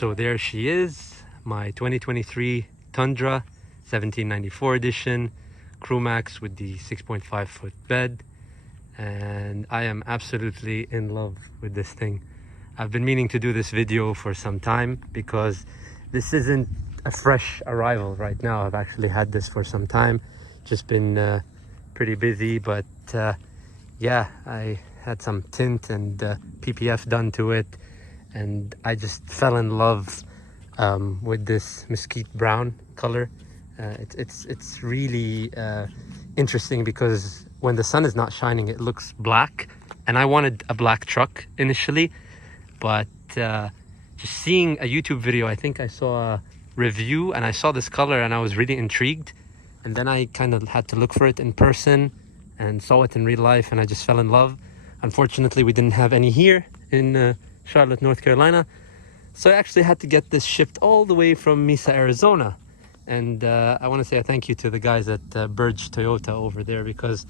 So there she is, my 2023 Tundra 1794 edition Crew Max with the 6.5 foot bed, and I am absolutely in love with this thing. I've been meaning to do this video for some time because this isn't a fresh arrival right now. I've actually had this for some time, just been pretty busy, but yeah, I had some tint and PPF done to it, and I just fell in love with this mesquite brown color. It's really interesting because when the sun is not shining it looks black, and I wanted a black truck initially, but just seeing a YouTube video, I think I saw a review and I saw this color and I was really intrigued, and then I kind of had to look for it in person and saw it in real life, and I just fell in love. Unfortunately, we didn't have any here in Charlotte, North Carolina, so I actually had to get this shipped all the way from Mesa, Arizona. And I want to say a thank you to the guys at Burge Toyota over there, because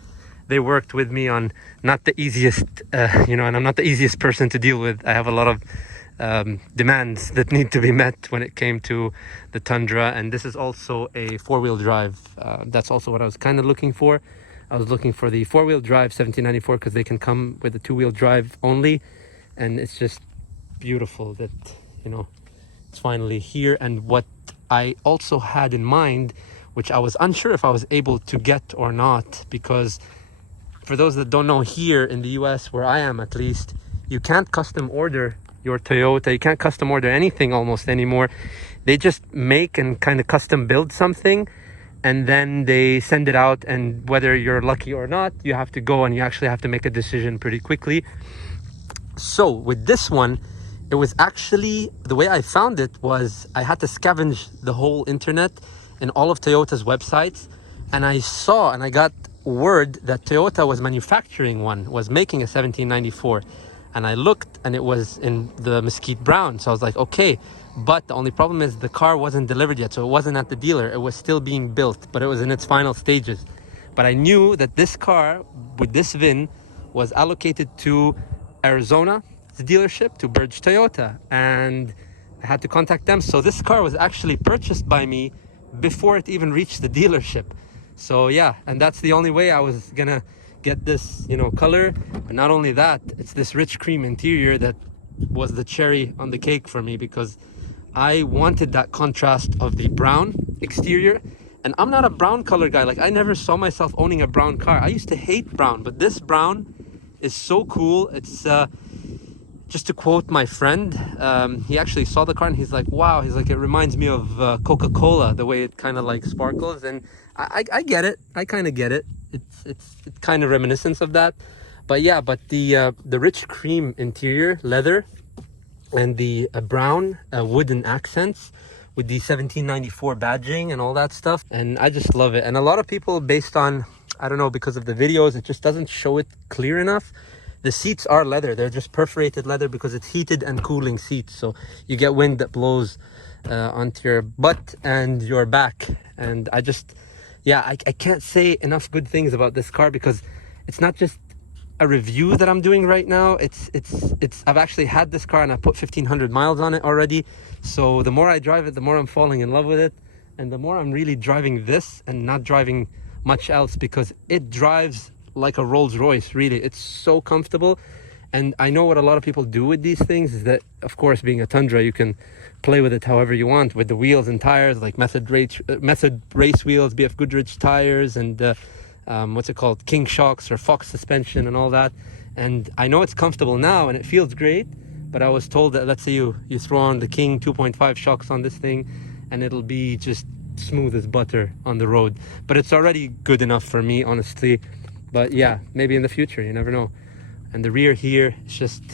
they worked with me on not the easiest, and I'm not the easiest person to deal with. I have a lot of demands that need to be met when it came to the Tundra, and this is also a four-wheel drive. That's also what I was kind of looking for. I was looking for the four-wheel drive 1794 because they can come with a two-wheel drive only, and it's just beautiful that it's finally here. And what I also had in mind, which I was unsure if I was able to get or not, because for those that don't know, here in the US, where I am at least, you can't custom order your Toyota. You can't custom order anything almost anymore. They just make and kind of custom build something, and then they send it out, and whether you're lucky or not, you have to go and you actually have to make a decision pretty quickly. So with this one, it was actually, the way I found it was I had to scavenge the whole internet and all of Toyota's websites, and I saw and I got word that Toyota was manufacturing one, was making a 1794, and I looked and it was in the mesquite brown. So I was like, okay, but the only problem is the car wasn't delivered yet, so it wasn't at the dealer. It was still being built, but it was in its final stages. But I knew that this car with this VIN was allocated to Arizona, the dealership, to Burge Toyota, and I had to contact them. So this car was actually purchased by me before it even reached the dealership. So yeah, and that's the only way I was gonna get this color. But not only that, it's this rich cream interior that was the cherry on the cake for me, because I wanted that contrast of the brown exterior, and I'm not a brown color guy. Like, I never saw myself owning a brown car. I used to hate brown, but this brown is so cool. It's just to quote my friend, he actually saw the car and he's like, wow, he's like, it reminds me of Coca-Cola, the way it kind of like sparkles. And I get it. I kind of get it. It's kind of reminiscence of that. But yeah, but the rich cream interior, leather, and the brown wooden accents with the 1794 badging and all that stuff, and I just love it. And a lot of people, based on, I don't know, because of the videos, it just doesn't show it clear enough. The seats are leather. They're just perforated leather because it's heated and cooling seats, so you get wind that blows onto your butt and your back. And I just, yeah, I can't say enough good things about this car, because it's not just a review that I'm doing right now. It's I've actually had this car and I put 1,500 miles on it already. So the more I drive it, the more I'm falling in love with it, and the more I'm really driving this and not driving much else, because it drives like a Rolls Royce. Really, it's so comfortable. And I know what a lot of people do with these things is that, of course, being a Tundra, you can play with it however you want with the wheels and tires, like Method race wheels, BF Goodrich tires, and what's it called, King shocks or Fox suspension and all that. And I know it's comfortable now and it feels great, but I was told that, let's say you throw on the King 2.5 shocks on this thing and it'll be just smooth as butter on the road. But it's already good enough for me, honestly. But yeah, maybe in the future, you never know. And the rear here is just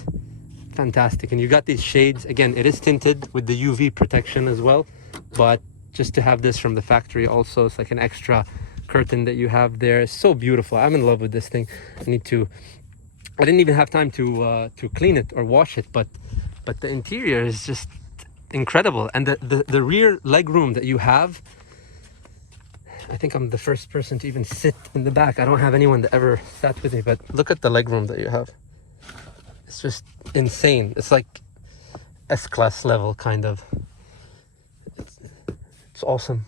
fantastic. And you got these shades. Again, it is tinted with the UV protection as well, but just to have this from the factory also, it's like an extra curtain that you have there. It's so beautiful. I'm in love with this thing. I didn't even have time to clean it or wash it, but the interior is just incredible. And the rear leg room that you have, I think I'm the first person to even sit in the back. I don't have anyone that ever sat with me, but look at the leg room that you have. It's just insane. It's like S-Class level, kind of. It's awesome.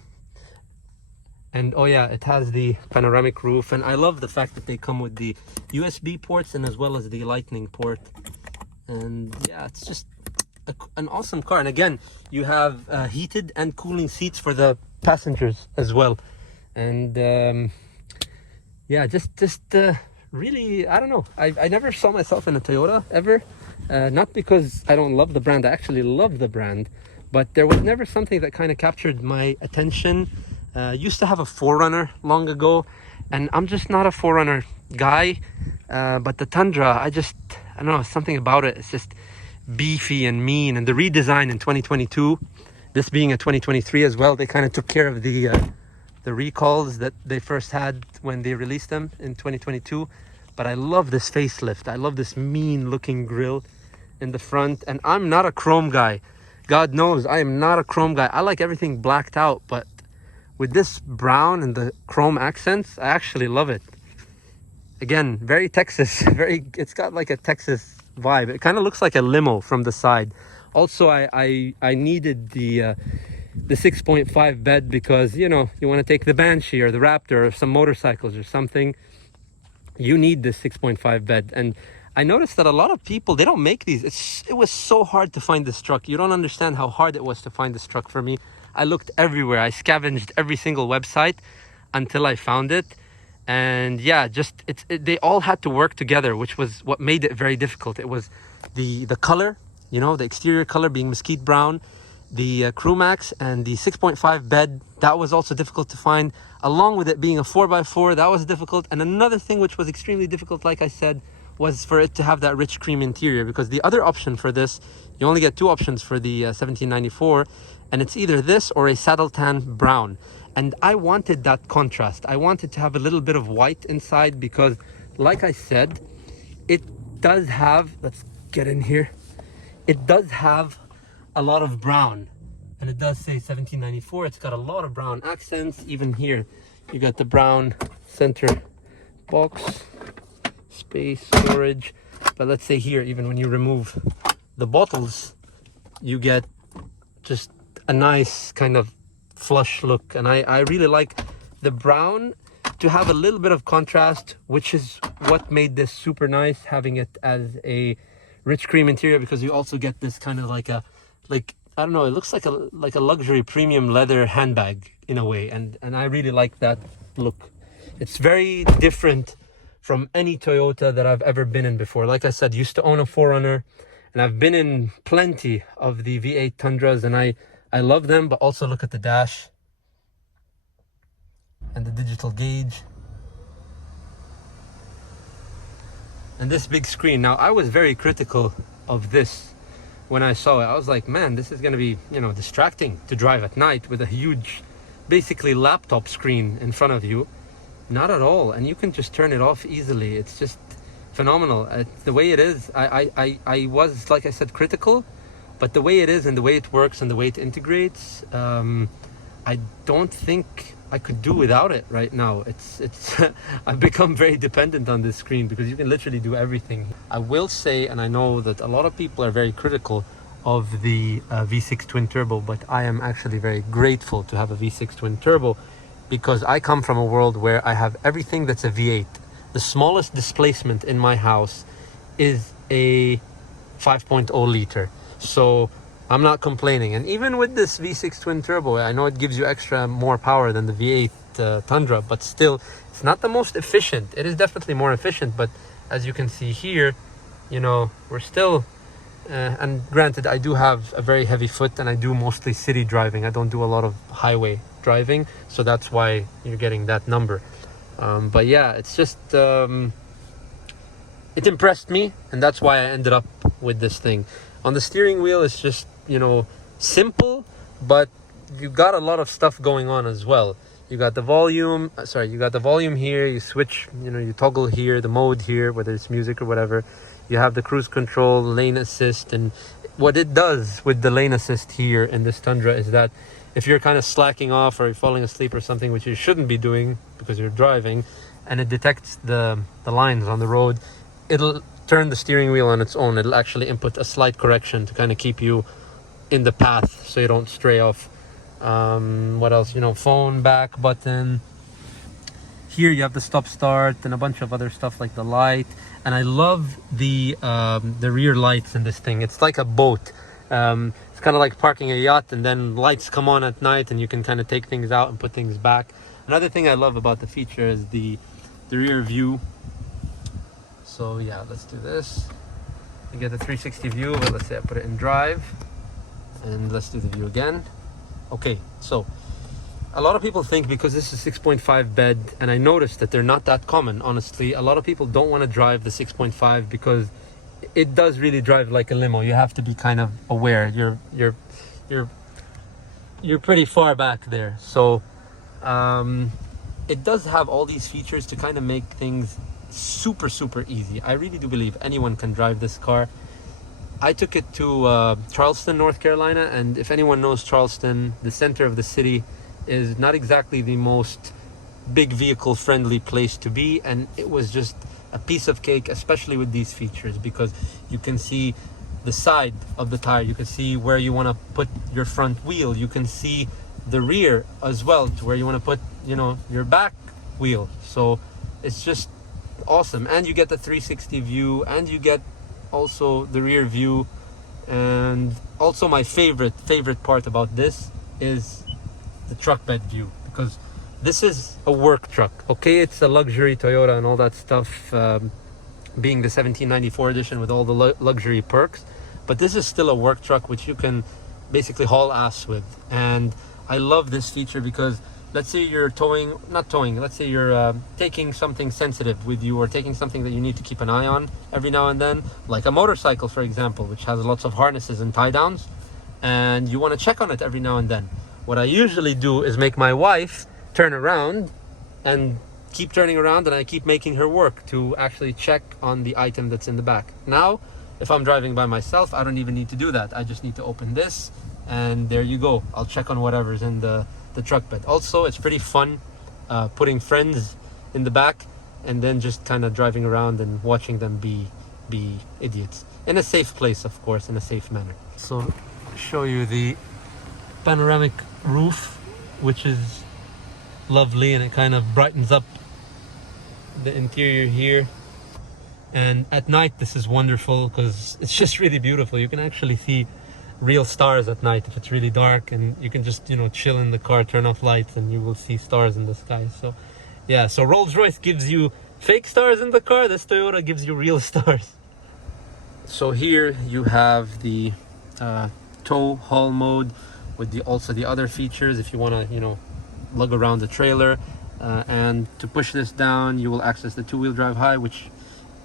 And oh yeah, it has the panoramic roof, and I love the fact that they come with the USB ports and as well as the lightning port. And yeah, it's just an awesome car. And again, you have heated and cooling seats for the passengers as well. And yeah, just really, I don't know, I never saw myself in a Toyota ever. Not because I don't love the brand, I actually love the brand, but there was never something that kind of captured my attention. Used to have a 4Runner long ago, and I'm just not a 4Runner guy, but the Tundra, I don't know, something about it. It's just beefy and mean. And the redesign in 2022, this being a 2023 as well, they kind of took care of the recalls that they first had when they released them in 2022. But I love this facelift. I love this mean looking grille in the front. And I'm not a chrome guy. God knows I am not a chrome guy. I like everything blacked out, but with this brown and the chrome accents, I actually love it. Again, very Texas, it's got like a Texas vibe. It kind of looks like a limo from the side. Also, I needed the 6.5 bed because, you know, you want to take the Banshee or the Raptor or some motorcycles or something, you need the 6.5 bed. And I noticed that a lot of people, they don't make these. It was so hard to find this truck. You don't understand how hard it was to find this truck for me. I looked everywhere. I scavenged every single website until I found it. And yeah, they all had to work together, which was what made it very difficult. It was the color, you know, the exterior color being mesquite brown, the crew max, and the 6.5 bed. That was also difficult to find, along with it being a 4x4. That was difficult. And another thing which was extremely difficult, like I said, was for it to have that rich cream interior, because the other option for this, you only get two options for the 1794, and it's either this or a saddle tan brown. And I wanted that contrast. I wanted to have a little bit of white inside because, like I said, it does have, let's get in here, it does have a lot of brown. And it does say 1794. It's got a lot of brown accents. Even here, you got the brown center box, space, storage. But let's say here, even when you remove the bottles, you get just a nice kind of flush look. And I really like the brown to have a little bit of contrast, which is what made this super nice, having it as a rich cream interior, because you also get this kind of like I don't know, it looks like a luxury premium leather handbag in a way, and I really like that look. It's very different from any Toyota that I've ever been in before. Like I said, used to own a 4Runner, and I've been in plenty of the V8 Tundras, and I love them. But also look at the dash and the digital gauge and this big screen. Now, I was very critical of this when I saw it. I was like, man, this is going to be, you know, distracting to drive at night with a huge, basically laptop screen in front of you. Not at all. And you can just turn it off easily. It's just phenomenal. The way it is, I was, like I said, critical, but the way it is and the way it works and the way it integrates, I don't think I could do without it right now. It's I've become very dependent on this screen because you can literally do everything. I will say, and I know that a lot of people are very critical of the V6 twin turbo, but I am actually very grateful to have a V6 twin turbo, because I come from a world where I have everything that's a V8. The smallest displacement in my house is a 5.0 liter. So I'm not complaining. And even with this V6 twin turbo, I know it gives you more power than the V8 Tundra, but still, it's not the most efficient. It is definitely more efficient, but as you can see here, you know, we're still, and granted, I do have a very heavy foot and I do mostly city driving. I don't do a lot of highway driving, so that's why you're getting that number. But yeah, it's just, it impressed me, and that's why I ended up with this thing. On the steering wheel, it's just, you know, simple, but you got a lot of stuff going on as well. You got the volume, you got the volume here, you switch, you know, you toggle here, the mode here, whether it's music or whatever. You have the cruise control, lane assist, and what it does with the lane assist here in this Tundra is that if you're kind of slacking off or you're falling asleep or something, which you shouldn't be doing because you're driving, and it detects the lines on the road, it'll turn the steering wheel on its own. It'll actually input a slight correction to kind of keep you in the path so you don't stray off. What else? You know, phone back button. Here you have the stop start and a bunch of other stuff like the light. And I love the rear lights in this thing. It's like a boat. It's kind of like parking a yacht, and then lights come on at night and you can kind of take things out and put things back. Another thing I love about the feature is the rear view. So yeah, let's do this. You get the 360 view, but let's say I put it in drive, and let's do the view again. Okay, so a lot of people think because this is 6.5 bed, and I noticed that they're not that common, honestly. A lot of people don't want to drive the 6.5 because it does really drive like a limo. You have to be kind of aware. You're pretty far back there. So it does have all these features to kind of make things super easy. I really do believe anyone can drive this car. I took it to Charleston, North Carolina, and if anyone knows Charleston, the center of the city is not exactly the most big vehicle friendly place to be, and it was just a piece of cake, especially with these features, because you can see the side of the tire, you can see where you want to put your front wheel, you can see the rear as well, to where you want to put, you know, your back wheel. So it's just awesome, and you get the 360 view, and you get also the rear view. And also my favorite part about this is the truck bed view, because this is a work truck. Okay, it's a luxury Toyota and all that stuff, being the 1794 edition with all the luxury perks, but this is still a work truck which you can basically haul ass with. And I love this feature because let's say you're let's say you're taking something sensitive with you, or taking something that you need to keep an eye on every now and then, like a motorcycle, for example, which has lots of harnesses and tie downs, and you want to check on it every now and then. What I usually do is make my wife turn around and keep turning around, and I keep making her work to actually check on the item that's in the back. Now, if I'm driving by myself, I don't even need to do that. I just need to open this, and there you go. I'll check on whatever's in the truck bed. Also, it's pretty fun putting friends in the back and then just kind of driving around and watching them be idiots in a safe place, of course, in a safe manner. So show you the panoramic roof, which is lovely, and it kind of brightens up the interior here. And at night this is wonderful because it's just really beautiful. You can actually see real stars at night if it's really dark, and you can just, you know, chill in the car, turn off lights, and you will see stars in the sky. So yeah, so Rolls-Royce gives you fake stars in the car, this Toyota gives you real stars. So here you have the tow haul mode with also the other features if you want to, you know, lug around the trailer, and to push this down you will access the 2-wheel drive high, which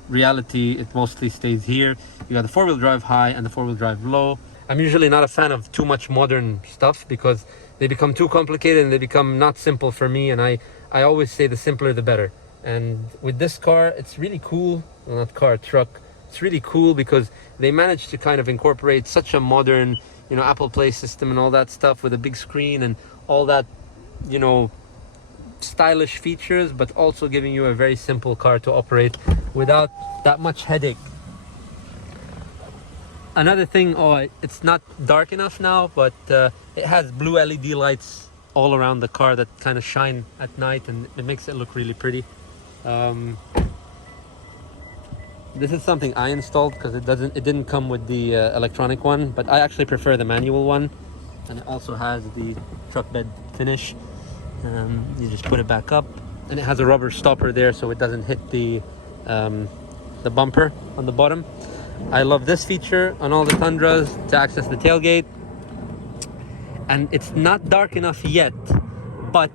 reality it mostly stays here. You got the 4-wheel drive high and the 4-wheel drive low. I'm usually not a fan of too much modern stuff because they become too complicated and they become not simple for me, and I always say the simpler the better. And with this car, it's really cool. Well, not car, truck. It's really cool because they managed to kind of incorporate such a modern, you know, Apple Play system and all that stuff with a big screen and all that, you know, stylish features, but also giving you a very simple car to operate without that much headache. Another thing, it's not dark enough now, but it has blue LED lights all around the car that kind of shine at night, and it makes it look really pretty. This is something I installed because it didn't come with the electronic one, but I actually prefer the manual one. And it also has the truck bed finish. You just put it back up, and it has a rubber stopper there so it doesn't hit the bumper on the bottom. I love this feature on all the Tundras to access the tailgate. And it's not dark enough yet, but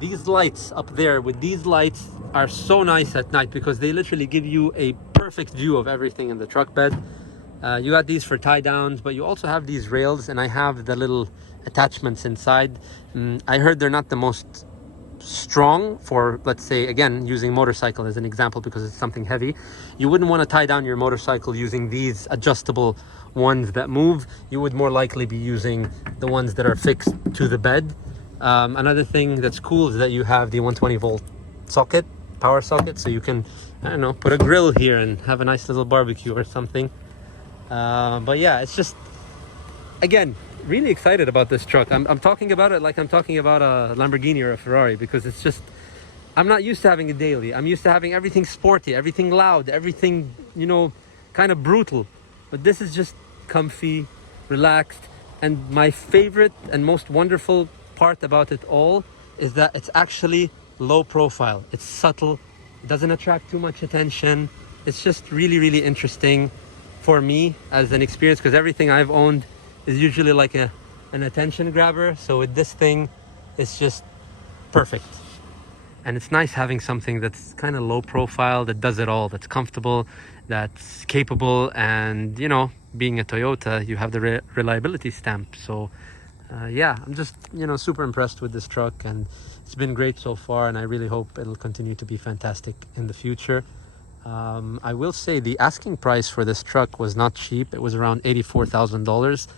these lights up there, with these lights, are so nice at night because they literally give you a perfect view of everything in the truck bed. You got these for tie downs, but you also have these rails, and I have the little attachments inside. I heard they're not the most strong for, let's say, again, using motorcycle as an example, because it's something heavy. You wouldn't want to tie down your motorcycle using these adjustable ones that move. You would more likely be using the ones that are fixed to the bed. Another thing that's cool is that you have the 120 volt socket, power socket, so you can, I don't know, put a grill here and have a nice little barbecue or something. But yeah, it's just, again, really excited about this truck. I'm talking about it like I'm talking about a Lamborghini or a Ferrari, because it's just, I'm not used to having a daily. I'm used to having everything sporty, everything loud, everything, you know, kind of brutal. But this is just comfy, relaxed. And my favorite and most wonderful part about it all is that it's actually low profile. It's subtle. It doesn't attract too much attention. It's just really, really interesting for me as an experience, because everything I've owned is usually like an attention grabber. So with this thing, it's just perfect. And it's nice having something that's kind of low profile, that does it all, that's comfortable, that's capable. And, you know, being a Toyota, you have the reliability stamp. So yeah, I'm just, you know, super impressed with this truck, and it's been great so far, and I really hope it'll continue to be fantastic in the future. I will say the asking price for this truck was not cheap. It was around $84,000.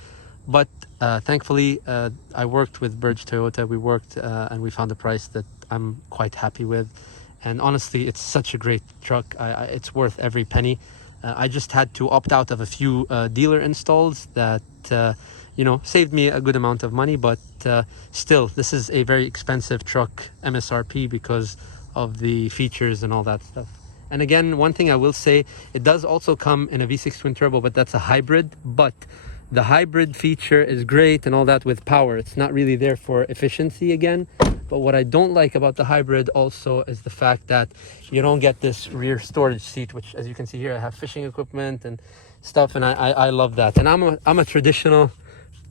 But thankfully, I worked with Burge Toyota. We worked and we found a price that I'm quite happy with. And honestly, it's such a great truck. It's worth every penny. I just had to opt out of a few dealer installs that, you know, saved me a good amount of money. But still, this is a very expensive truck, MSRP, because of the features and all that stuff. And again, one thing I will say, it does also come in a V6 twin turbo, but that's a hybrid. But the hybrid feature is great and all that with power. It's not really there for efficiency again. But what I don't like about the hybrid also is the fact that you don't get this rear storage seat, which, as you can see here, I have fishing equipment and stuff, and I love that. And I'm a traditional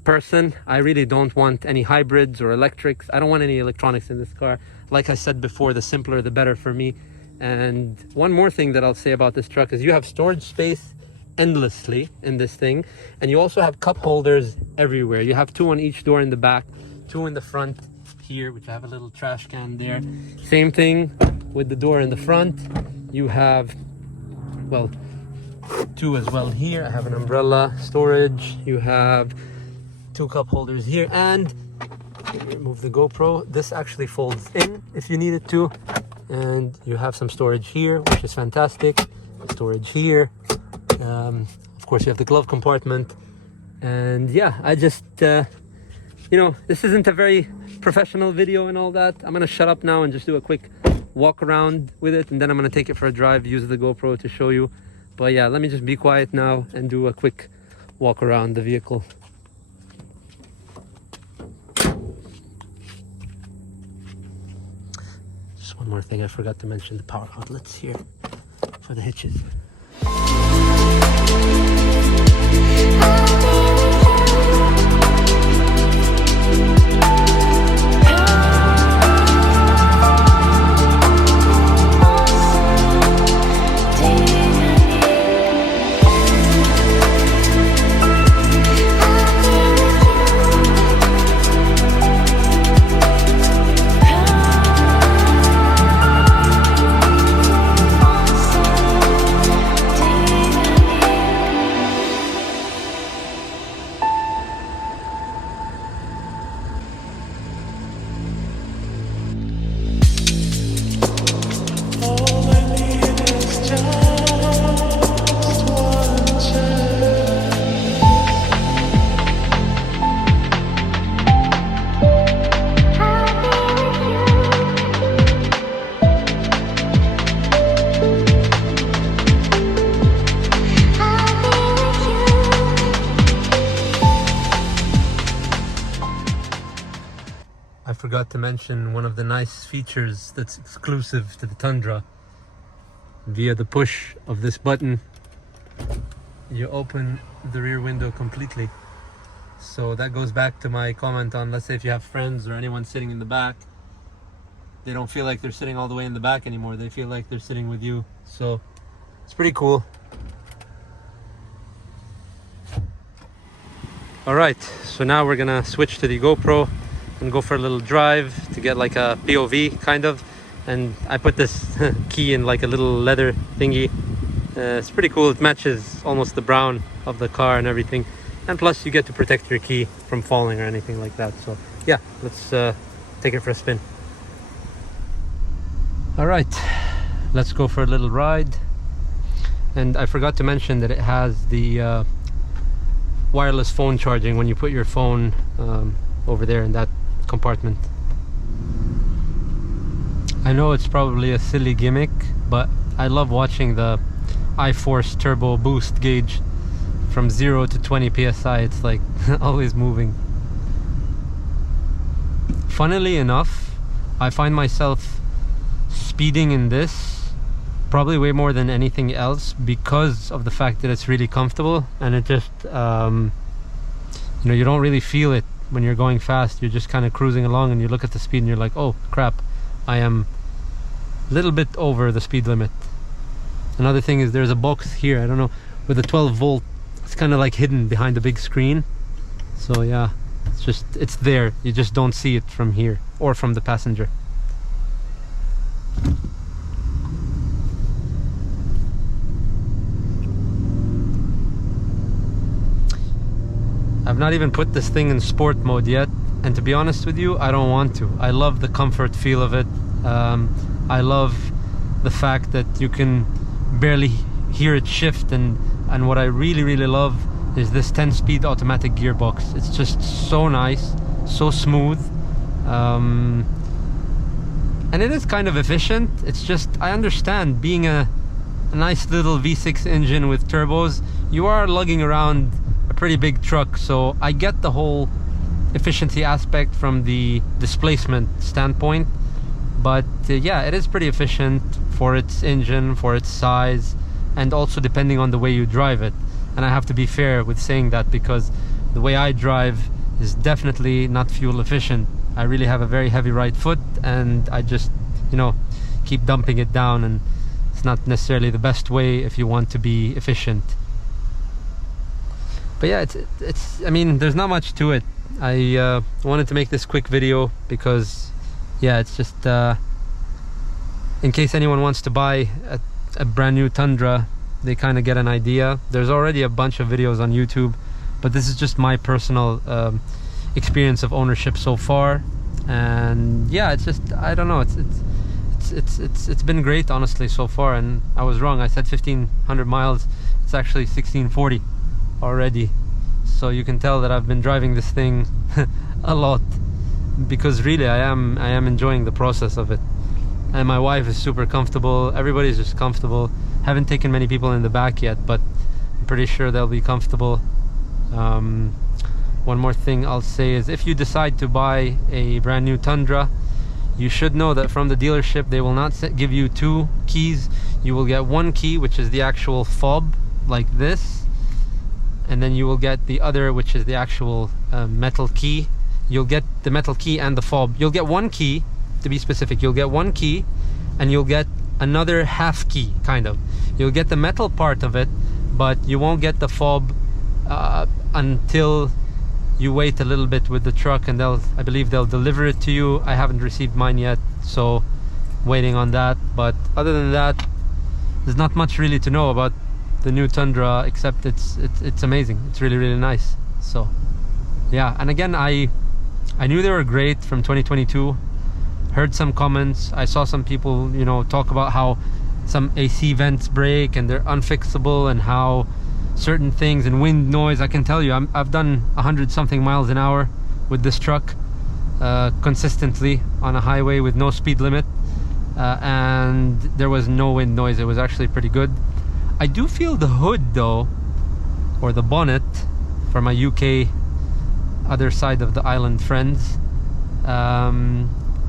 person. I really don't want any hybrids or electrics. I don't want any electronics in this car. Like I said before, the simpler the better for me. And one more thing that I'll say about this truck is you have storage space endlessly in this thing, and you also have cup holders everywhere. You have two on each door in the back, two in the front here, which I have a little trash can there. Same thing with the door in the front. You have, well, two as well here. I have an umbrella storage. You have two cup holders here, and remove the GoPro. This actually folds in if you need it to. And you have some storage here, which is fantastic. Storage here. Of course, you have the glove compartment. And yeah, I just, you know, this isn't a very professional video and all that. I'm going to shut up now and just do a quick walk around with it. And then I'm going to take it for a drive, use the GoPro to show you. But yeah, let me just be quiet now and do a quick walk around the vehicle. One more thing I forgot to mention, the power outlets here for the hitches. I forgot to mention one of the nice features that's exclusive to the Tundra. Via the push of this button, you open the rear window completely. So that goes back to my comment on, let's say if you have friends or anyone sitting in the back, they don't feel like they're sitting all the way in the back anymore. They feel like they're sitting with you. So It's pretty cool. All right, so now we're gonna switch to the GoPro and go for a little drive to get like a POV kind of. And I put this key in like a little leather thingy. It's pretty cool. It matches almost the brown of the car and everything. And plus you get to protect your key from falling or anything like that. So yeah, let's take it for a spin. All right, let's go for a little ride. And I forgot to mention that it has the wireless phone charging when you put your phone over there in that compartment. I know it's probably a silly gimmick, but I love watching the iForce turbo boost gauge from 0 to 20 psi. It's like always moving. Funnily enough, I find myself speeding in this probably way more than anything else because of the fact that it's really comfortable, and it just you know, you don't really feel it when you're going fast. You're just kind of cruising along and you look at the speed and you're like, oh crap, I am a little bit over the speed limit. Another thing is there's a box here, I don't know, with a 12 volt. It's kind of like hidden behind the big screen. So yeah, it's there, you just don't see it from here or from the passenger. I've not even put this thing in sport mode yet, and to be honest with you, I don't want to. I love the comfort feel of it. I love the fact that you can barely hear it shift, and what I really love is this 10-speed automatic gearbox. It's just so nice, so smooth, and it is kind of efficient. It's just, I understand, being a nice little V6 engine with turbos, you are lugging around a pretty big truck, so I get the whole efficiency aspect from the displacement standpoint. But yeah, it is pretty efficient for its engine, for its size, and also depending on the way you drive it. And I have to be fair with saying that, because the way I drive is definitely not fuel efficient. I really have a very heavy right foot, and I just, you know, keep dumping it down, and it's not necessarily the best way if you want to be efficient. But yeah, it's I mean, there's not much to it. I wanted to make this quick video because yeah, it's just in case anyone wants to buy a brand new Tundra, they kind of get an idea. There's already a bunch of videos on YouTube, but this is just my personal experience of ownership so far. And yeah, it's just, I don't know, it's been great honestly so far. And I was wrong, I said 1500 miles. It's actually 1640 already, so you can tell that I've been driving this thing a lot, because really I am enjoying the process of it. And my wife is super comfortable, everybody's just comfortable. Haven't taken many people in the back yet, but I'm pretty sure they'll be comfortable. One more thing I'll say is, if you decide to buy a brand new Tundra, you should know that from the dealership they will not give you 2 keys. You will get 1 key, which is the actual fob, like this, and then you will get the other, which is the actual metal key. You'll get the metal key and the fob. You'll get 1 key, to be specific. You'll get 1 key, and you'll get another half key, kind of. You'll get the metal part of it, but you won't get the fob until you wait a little bit with the truck, and I believe they'll deliver it to you. I haven't received mine yet, so waiting on that. But other than that, there's not much really to know about the new Tundra, except it's amazing. It's really nice. So yeah, and again, I knew they were great from 2022. Heard some comments, I saw some people, you know, talk about how some AC vents break and they're unfixable, and how certain things, and wind noise. I can tell you, I've done 100 something miles an hour with this truck consistently on a highway with no speed limit, and there was no wind noise. It was actually pretty good. I do feel the hood though, or the bonnet, for my UK other side of the island friends,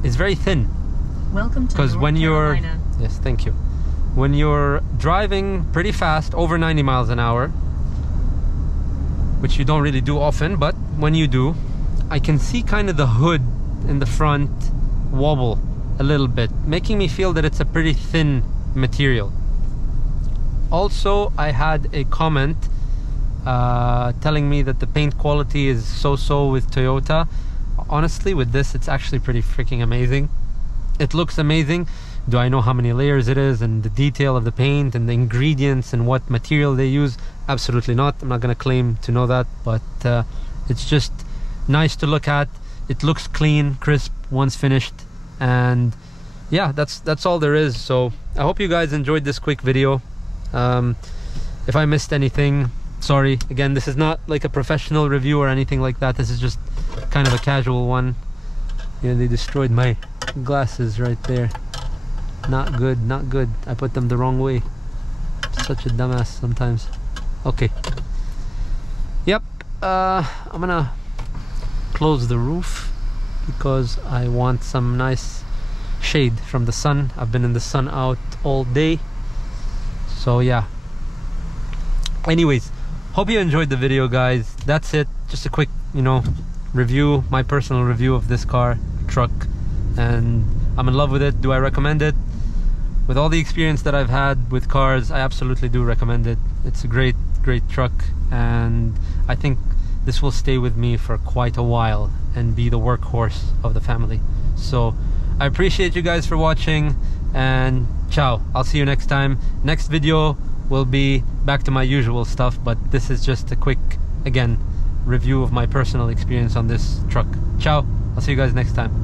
is very thin. Welcome to because when you're Carolina. Yes, thank you. When you're driving pretty fast, over 90 miles an hour, which you don't really do often, but when you do, I can see kind of the hood in the front wobble a little bit, making me feel that it's a pretty thin material. Also, I had a comment telling me that the paint quality is so-so with Toyota. Honestly, with this, it's actually pretty freaking amazing. It looks amazing. Do I know how many layers it is and the detail of the paint and the ingredients and what material they use? Absolutely not. I'm not going to claim to know that, but it's just nice to look at. It looks clean, crisp once finished, and yeah, that's all there is. So I hope you guys enjoyed this quick video. If I missed anything, sorry. Again, this is not like a professional review or anything like that. This is just kind of a casual one. Yeah, they destroyed my glasses right there. Not good, not good. I put them the wrong way. Such a dumbass sometimes. Okay. Yep. I'm gonna close the roof because I want some nice shade from the sun. I've been in the sun out all day. So yeah. Anyways, hope you enjoyed the video, guys. That's it. Just a quick, review, my personal review of this truck, and I'm in love with it. Do I recommend it? With all the experience that I've had with cars, I absolutely do recommend it. It's a great truck, and I think this will stay with me for quite a while and be the workhorse of the family. So I appreciate you guys for watching, and ciao. I'll see you next time. Next video will be back to my usual stuff, but this is just a quick, again, review of my personal experience on this truck. Ciao. I'll see you guys next time.